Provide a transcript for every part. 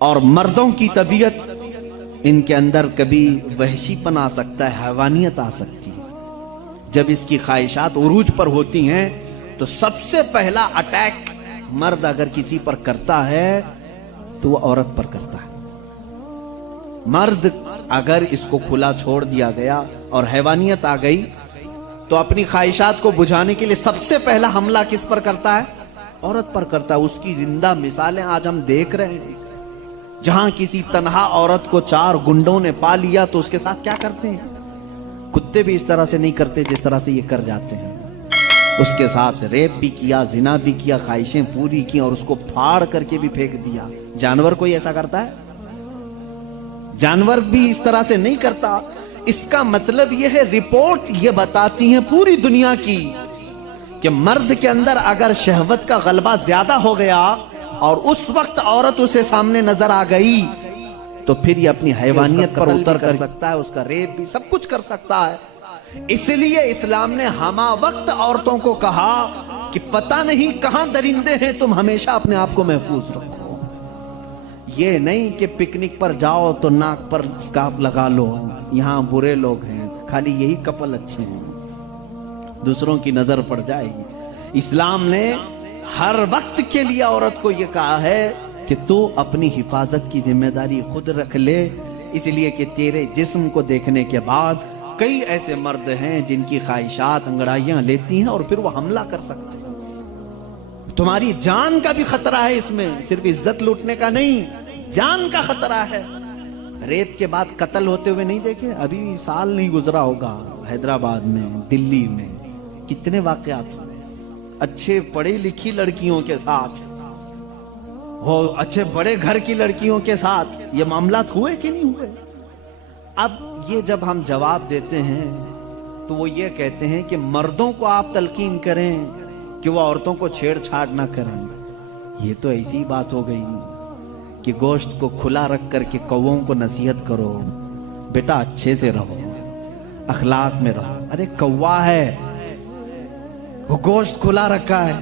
اور مردوں کی طبیعت، ان کے اندر کبھی وحشی پن آ سکتا ہے، حیوانیت آ سکتی ہے۔ جب اس کی خواہشات عروج پر ہوتی ہیں تو سب سے پہلا اٹیک مرد اگر کسی پر کرتا ہے تو وہ عورت پر کرتا ہے۔ مرد اگر اس کو کھلا چھوڑ دیا گیا اور حیوانیت آ گئی تو اپنی خواہشات کو بجھانے کے لیے سب سے پہلا حملہ کس پر کرتا ہے؟ عورت پر کرتا ہے۔ اس کی زندہ مثالیں آج ہم دیکھ رہے ہیں۔ جہاں کسی تنہا عورت کو 4 گنڈوں نے پا لیا تو اس کے ساتھ کیا کرتے ہیں؟ کتے بھی اس طرح سے نہیں کرتے جس طرح سے یہ کر جاتے ہیں۔ اس کے ساتھ ریپ بھی کیا، زنا بھی کیا، خواہشیں پوری کی اور اس کو پھاڑ کر کے بھی پھینک دیا۔ جانور کوئی ایسا کرتا ہے؟ جانور بھی اس طرح سے نہیں کرتا۔ اس کا مطلب یہ ہے، رپورٹ یہ بتاتی ہیں پوری دنیا کی کہ مرد کے اندر اگر شہوت کا غلبہ زیادہ ہو گیا اور اس وقت عورت اسے سامنے نظر آ گئی تو پھر یہ اپنی حیوانیت پر اتر کر سکتا ہے، اس کا ریپ بھی سب کچھ کر سکتا ہے۔ اس لیے اسلام نے ہمہ وقت عورتوں کو کہا کہ پتہ نہیں کہاں درندے ہیں، تم ہمیشہ اپنے آپ کو محفوظ رکھو۔ یہ نہیں کہ پکنک پر جاؤ تو ناک پر اسکارف لگا لو، یہاں برے لوگ ہیں، خالی یہی کپل اچھے ہیں، دوسروں کی نظر پڑ جائے گی۔ اسلام نے ہر وقت کے لیے عورت کو یہ کہا ہے کہ تو اپنی حفاظت کی ذمہ داری خود رکھ لے، اس لیے کہ تیرے جسم کو دیکھنے کے بعد کئی ایسے مرد ہیں جن کی خواہشات انگڑائیاں لیتی ہیں اور پھر وہ حملہ کر سکتے ہیں۔ تمہاری جان کا بھی خطرہ ہے اس میں، صرف عزت لوٹنے کا نہیں، جان کا خطرہ ہے۔ ریپ کے بعد قتل ہوتے ہوئے نہیں دیکھے؟ ابھی سال نہیں گزرا ہوگا، حیدرآباد میں، دلی میں کتنے واقعات ہوئے اچھے پڑھی لکھی لڑکیوں کے ساتھ، اچھے بڑے گھر کی لڑکیوں کے ساتھ یہ معاملات ہوئے کہ نہیں ہوئے؟ اب یہ جب ہم جواب دیتے ہیں تو وہ یہ کہتے ہیں کہ مردوں کو آپ تلقین کریں کہ وہ عورتوں کو چھیڑ چھاڑ نہ کریں۔ یہ تو ایسی بات ہو گئی کہ گوشت کو کھلا رکھ کر کے کووں کو نصیحت کرو، بیٹا اچھے سے رہو، اخلاق میں رہو۔ ارے کوا ہے، وہ گوشت کھلا رکھا ہے،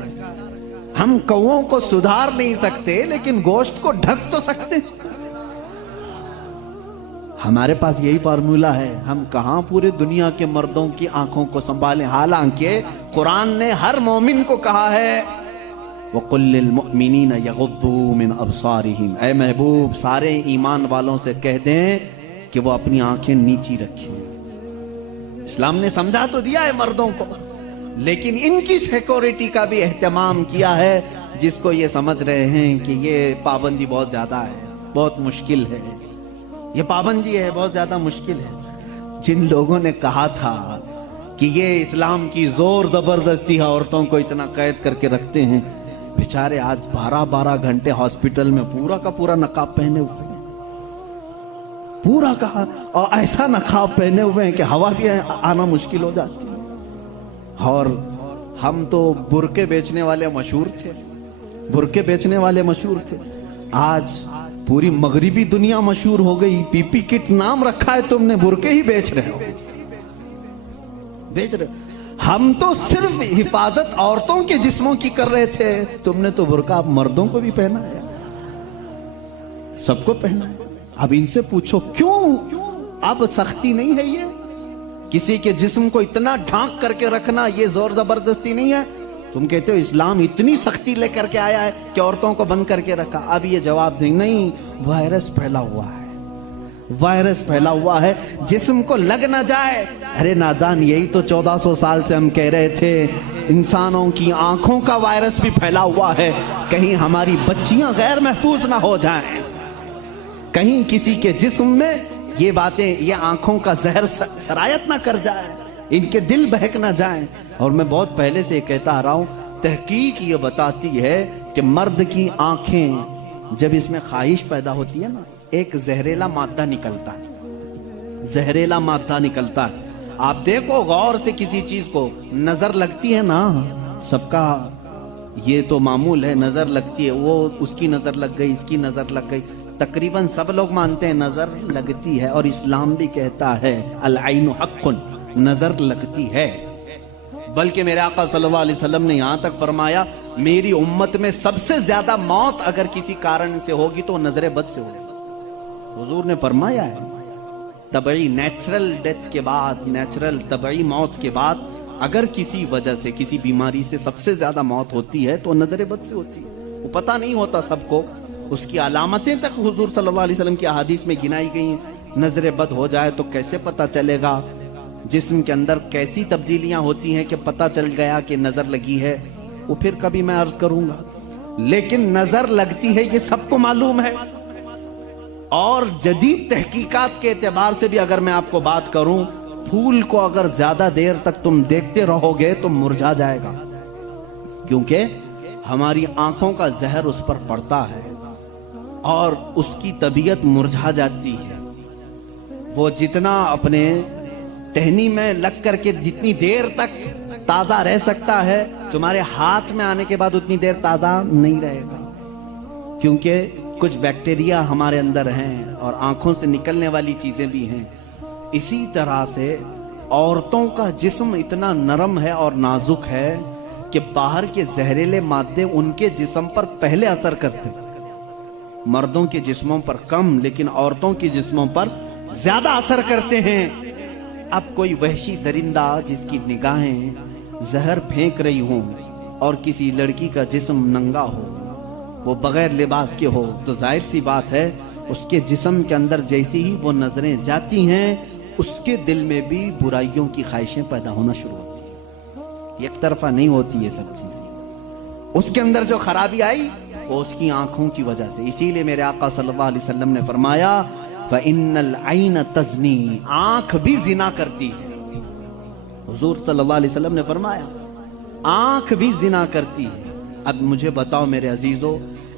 ہم کووں کو سدھار نہیں سکتے لیکن گوشت کو ڈھک تو سکتے۔ ہمارے پاس یہی فارمولہ ہے، ہم کہاں پورے دنیا کے مردوں کی آنکھوں کو سنبھالیں، حالانکہ قرآن نے ہر مومن کو کہا ہے وَقُلْ لِلْمُؤْمِنِينَ يَغُضُّوا مِنْ أَبْصَارِهِمْ، اے محبوب سارے ایمان والوں سے کہہ دیں کہ وہ اپنی آنکھیں نیچی رکھیں۔ اسلام نے سمجھا تو دیا ہے مردوں کو، لیکن ان کی سیکورٹی کا بھی اہتمام کیا ہے، جس کو یہ سمجھ رہے ہیں کہ یہ پابندی بہت زیادہ ہے، بہت مشکل ہے، یہ پابندی ہے بہت زیادہ مشکل ہے۔ جن لوگوں نے کہا تھا کہ یہ اسلام کی زور زبردستی ہے، عورتوں کو اتنا قید کر کے رکھتے ہیں، بیچارے آج 12 گھنٹے ہاسپٹل میں پورا کا پورا نقاب پہنے ہوئے ہیں، پورا کا، اور ایسا نقاب پہنے ہوئے ہیں کہ ہوا بھی آنا مشکل ہو جاتی ہے۔ اور ہم تو برقعے بیچنے والے مشہور تھے، برقعے بیچنے والے مشہور تھے، آج پوری مغربی دنیا مشہور ہو گئی۔ پی پی کٹ نام رکھا ہے تم نے، برقعے ہی بیچ رہے ہو، بیچ رہے۔ ہم تو صرف حفاظت عورتوں کے جسموں کی کر رہے تھے، تم نے تو برقع اب مردوں کو بھی پہنا ہے، سب کو پہنا ہے۔ اب ان سے پوچھو کیوں اب سختی نہیں ہے؟ یہ کسی کے جسم کو اتنا ڈھانک کر کے رکھنا یہ زور زبردستی نہیں ہے؟ تم کہتے ہو اسلام اتنی سختی لے کر کے آیا ہے کہ عورتوں کو بند کر کے رکھا۔ اب یہ جواب دیں نہیں، وائرس پھیلا ہوا ہے، وائرس پھیلا ہوا ہے، جسم کو لگ نہ جائے۔ ارے نادان، یہی تو 1400 سال سے ہم کہہ رہے تھے، انسانوں کی آنکھوں کا وائرس بھی پھیلا ہوا ہے، کہیں ہماری بچیاں غیر محفوظ نہ ہو جائیں، کہیں کسی کے جسم میں یہ باتیں، یہ آنکھوں کا زہر سرایت نہ کر جائے، ان کے دل بہک نہ جائیں۔ اور میں بہت پہلے سے کہتا آ رہا ہوں، تحقیق یہ بتاتی ہے کہ مرد کی آنکھیں جب اس میں خواہش پیدا ہوتی ہے نا، ایک زہریلا مادہ نکلتا ہے، زہریلا مادہ نکلتا ہے۔ آپ دیکھو غور سے کسی چیز کو، نظر لگتی ہے نا، سب کا یہ تو معمول ہے، نظر لگتی ہے، وہ اس کی نظر لگ گئی، اس کی نظر لگ گئی، تقریباً سب لوگ مانتے ہیں نظر لگتی ہے، اور اسلام بھی کہتا ہے العین حق، نظر لگتی ہے۔ بلکہ میرے آقا صلی اللہ علیہ وسلم نے یہاں تک فرمایا میری امت میں سب سے زیادہ موت اگر کسی کارن سے ہوگی تو نظر بد سے ہوگی. حضور نے فرمایا ہے طبعی نیچرل ڈیتھ کے بعد، نیچرل طبعی موت کے بعد اگر کسی وجہ سے کسی بیماری سے سب سے زیادہ موت ہوتی ہے تو نظر بد سے ہوتی ہے. وہ پتہ نہیں ہوتا سب کو، اس کی علامتیں تک حضور صلی اللہ علیہ وسلم کی احادیث میں گنائی گئی ہیں. نظر بد ہو جائے تو کیسے پتہ چلے گا؟ جسم کے اندر کیسی تبدیلیاں ہوتی ہیں کہ پتہ چل گیا کہ نظر لگی ہے، وہ پھر کبھی میں عرض کروں گا. لیکن نظر لگتی ہے یہ سب کو معلوم ہے. اور جدید تحقیقات کے اعتبار سے بھی اگر میں آپ کو بات کروں، پھول کو اگر زیادہ دیر تک تم دیکھتے رہو گے تو مرجھا جائے گا، کیونکہ ہماری آنکھوں کا زہر اس پر پڑتا ہے اور اس کی طبیعت مرجھا جاتی ہے. وہ جتنا اپنے ٹہنی میں لگ کر کے جتنی دیر تک تازہ رہ سکتا ہے، تمہارے ہاتھ میں آنے کے بعد اتنی دیر تازہ نہیں رہے گا، کیونکہ کچھ بیکٹیریا ہمارے اندر ہیں اور آنکھوں سے نکلنے والی چیزیں بھی ہیں. اسی طرح سے عورتوں کا جسم اتنا نرم ہے اور نازک ہے کہ باہر کے زہریلے مادے ان کے جسم پر پہلے اثر کرتے ہیں. مردوں کے جسموں پر کم، لیکن عورتوں کے جسموں پر زیادہ اثر کرتے ہیں. اب کوئی وحشی درندہ جس کی نگاہیں زہر پھینک رہی ہوں اور کسی لڑکی کا جسم ننگا ہو، وہ بغیر لباس کے ہو، تو ظاہر سی بات ہے اس کے جسم کے اندر جیسی ہی وہ نظریں جاتی ہیں، اس کے دل میں بھی برائیوں کی خواہشیں پیدا ہونا شروع ہوتی ہیں. ایک طرفہ نہیں ہوتی یہ سب چیزیں. اس کے اندر جو خرابی آئی وہ اس کی آنکھوں کی وجہ سے. اسی لیے میرے آقا صلی اللہ علیہ وسلم نے فرمایا فَإِنَّ الْعَيْنَ تَزْنِي، آنکھ بھی زنا کرتی ہے. حضور صلی اللہ علیہ وسلم نے فرمایا آنکھ بھی زنا کرتی ہے. اب مجھے بتاؤ میرے عزیزو،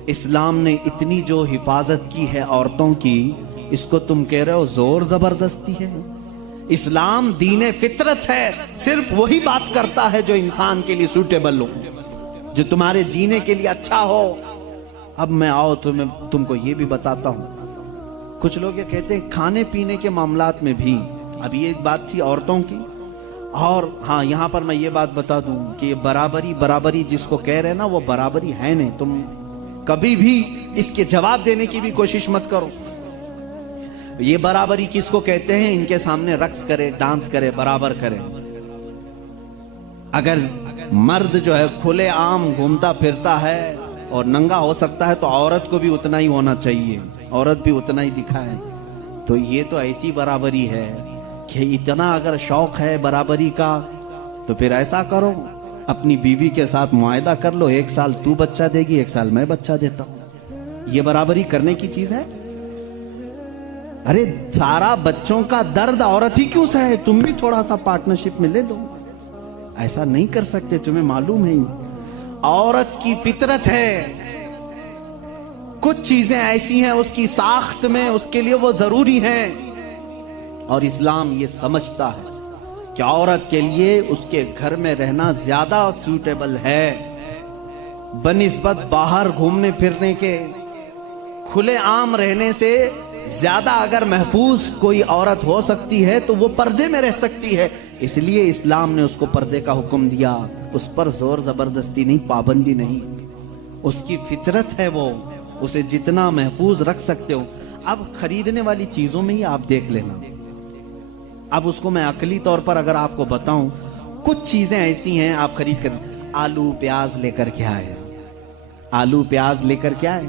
اسلام نے اتنی جو حفاظت کی ہے عورتوں کی، اس کو تم کہہ رہے ہو زور زبردستی ہے؟ اسلام دین فطرت ہے، صرف وہی بات کرتا ہے جو انسان کے لیے سوٹیبل ہو، جو تمہارے جینے کے لیے اچھا ہو. اب میں آؤ تو میں تم کو یہ بھی بتاتا ہوں. کچھ لوگ یہ کہتے ہیں کھانے پینے کے معاملات میں بھی، اب یہ بات تھی عورتوں کی. اور ہاں یہاں پر میں یہ بات بتا دوں کہ برابری جس کو کہہ رہے ہیں نا، وہ برابری ہے نہیں. تم کبھی بھی اس کے جواب دینے کی بھی کوشش مت کرو. یہ برابری کس کو کہتے ہیں؟ ان کے سامنے رقص کرے، ڈانس کرے، برابر کرے. اگر مرد جو ہے کھلے عام گھومتا پھرتا ہے اور ننگا ہو سکتا ہے تو عورت کو بھی اتنا ہی ہونا چاہیے، عورت بھی اتنا ہی دکھائے. تو یہ تو ایسی برابری ہے کہ اتنا اگر شوق ہے برابری کا تو پھر ایسا کرو، اپنی بیوی کے ساتھ معاہدہ کر لو، 1 سال تو بچہ دے گی، 1 سال میں بچہ دیتا ہوں. یہ برابری کرنے کی چیز ہے؟ ارے سارا بچوں کا درد عورت ہی کیوں سہے؟ تم بھی تھوڑا سا پارٹنرشپ میں لے لو. ایسا نہیں کر سکتے، تمہیں معلوم ہے عورت کی فطرت ہے. کچھ چیزیں ایسی ہیں اس کی ساخت میں، اس کے لیے وہ ضروری ہیں، اور اسلام یہ سمجھتا ہے کہ عورت کے لیے اس کے گھر میں رہنا زیادہ سوٹیبل ہے بنسبت باہر گھومنے پھرنے کے. کھلے عام رہنے سے زیادہ اگر محفوظ کوئی عورت ہو سکتی ہے تو وہ پردے میں رہ سکتی ہے. اس لیے اسلام نے اس کو پردے کا حکم دیا. اس پر زور زبردستی نہیں، پابندی نہیں. اس کی فطرت ہے، وہ اسے جتنا محفوظ رکھ سکتے ہو. اب خریدنے والی چیزوں میں ہی آپ دیکھ لینا. اب اس کو میں عقلی طور پر اگر آپ کو بتاؤں، کچھ چیزیں ایسی ہیں آپ خرید کر، آلو پیاز لے کر کے آئے، آلو پیاز لے کر کے آئے،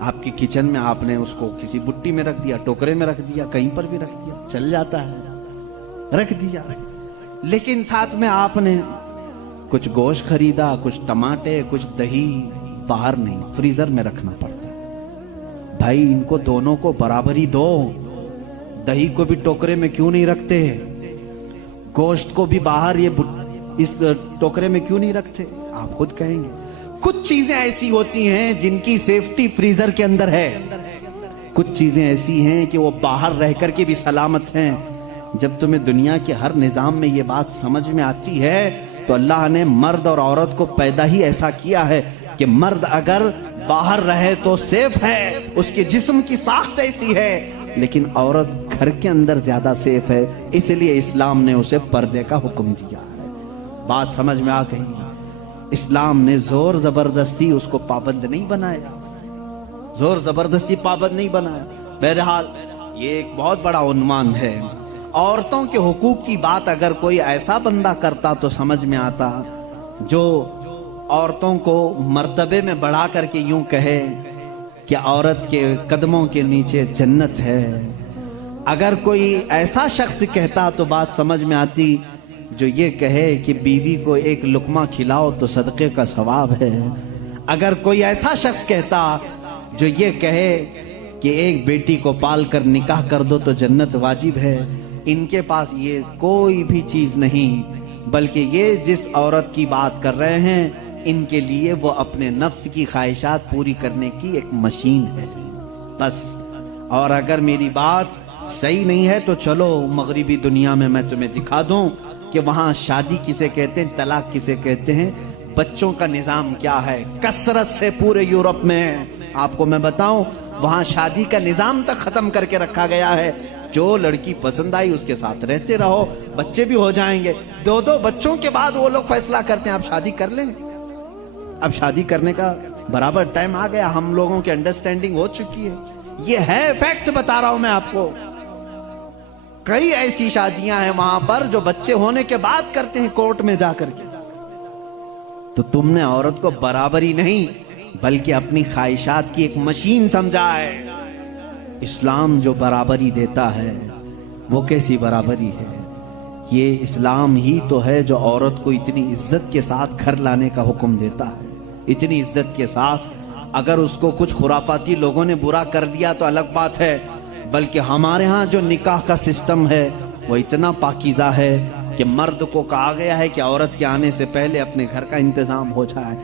آپ کی کچن میں آپ نے اس کو کسی بٹی میں رکھ دیا، ٹوکرے میں رکھ دیا، کہیں پر بھی رکھ دیا، چل جاتا ہے، رکھ دیا. لیکن ساتھ میں آپ نے کچھ گوشت خریدا، کچھ ٹماٹے، کچھ دہی، باہر نہیں، فریزر میں رکھنا پڑتا ہے. بھائی ان کو دونوں کو برابری دو. دہی کو بھی ٹوکرے میں کیوں نہیں رکھتے؟ گوشت کو بھی باہر اس ٹوکرے میں کیوں نہیں رکھتے؟ آپ خود کہیں گے. کچھ چیزیں ایسی ہوتی ہیں جن کی سیفٹی فریزر کے اندر ہے، کچھ چیزیں ایسی ہیں کہ وہ باہر رہ کر کے بھی سلامت ہیں. جب تمہیں دنیا کے ہر نظام میں یہ بات سمجھ میں آتی ہے تو اللہ نے مرد اور عورت کو پیدا ہی ایسا کیا ہے کہ مرد اگر باہر رہے تو سیف ہے، اس کے جسم کی ساخت ایسی ہے، لیکن عورت گھر کے اندر زیادہ سیف ہے. اس لیے اسلام نے اسے پردے کا حکم دیا ہے. بات سمجھ میں آ گئی؟ اسلام نے زور زبردستی اس کو پابند نہیں بنایا، زور زبردستی پابند نہیں بنایا۔ بہرحال یہ ایک بہت بڑا عنوان ہے۔ عورتوں کے حقوق کی بات اگر کوئی ایسا بندہ کرتا تو سمجھ میں آتا جو عورتوں کو مرتبے میں بڑھا کر کے یوں کہے کہ عورت کے قدموں کے نیچے جنت ہے۔ اگر کوئی ایسا شخص کہتا تو بات سمجھ میں آتی جو یہ کہے کہ بیوی کو ایک لقمہ کھلاؤ تو صدقے کا ثواب ہے۔ اگر کوئی ایسا شخص کہتا جو یہ کہے کہ ایک بیٹی کو پال کر نکاح کر دو تو جنت واجب ہے، ان کے پاس یہ کوئی بھی چیز نہیں، بلکہ یہ جس عورت کی بات کر رہے ہیں ان کے لیے وہ اپنے نفس کی خواہشات پوری کرنے کی ایک مشین ہے بس۔ اور اگر میری بات صحیح نہیں ہے تو چلو مغربی دنیا میں میں تمہیں دکھا دوں کہ وہاں شادی کسے کہتے ہیں، طلاق کسے کہتے ہیں، بچوں کا نظام کیا ہے۔ کثرت سے پورے یورپ میں آپ کو میں بتاؤں وہاں شادی کا نظام تک ختم کر کے رکھا گیا ہے۔ جو لڑکی پسند آئی اس کے ساتھ رہتے رہو، بچے بھی ہو جائیں گے، 2 بچوں کے بعد وہ لوگ فیصلہ کرتے ہیں اب شادی کر لیں۔ اب شادی کرنے کا برابر ٹائم آ گیا، ہم لوگوں کی انڈرسٹینڈنگ ہو چکی ہے، یہ ہے فیکٹ بتا رہا ہوں میں آپ کو۔ کئی ایسی شادیاں ہیں وہاں پر جو بچے ہونے کے بعد کرتے ہیں کورٹ میں جا کر کے۔ تو تم نے عورت کو برابری نہیں بلکہ اپنی خواہشات کی ایک مشین سمجھا ہے۔ اسلام جو برابری دیتا ہے وہ کیسی برابری ہے؟ یہ اسلام ہی تو ہے جو عورت کو اتنی عزت کے ساتھ گھر لانے کا حکم دیتا ہے، اتنی عزت کے ساتھ۔ اگر اس کو کچھ خرافاتی لوگوں نے برا کر دیا تو الگ بات ہے، بلکہ ہمارے ہاں جو نکاح کا سسٹم ہے وہ اتنا پاکیزہ ہے کہ مرد کو کہا گیا ہے کہ عورت کے آنے سے پہلے اپنے گھر کا انتظام ہو جائے۔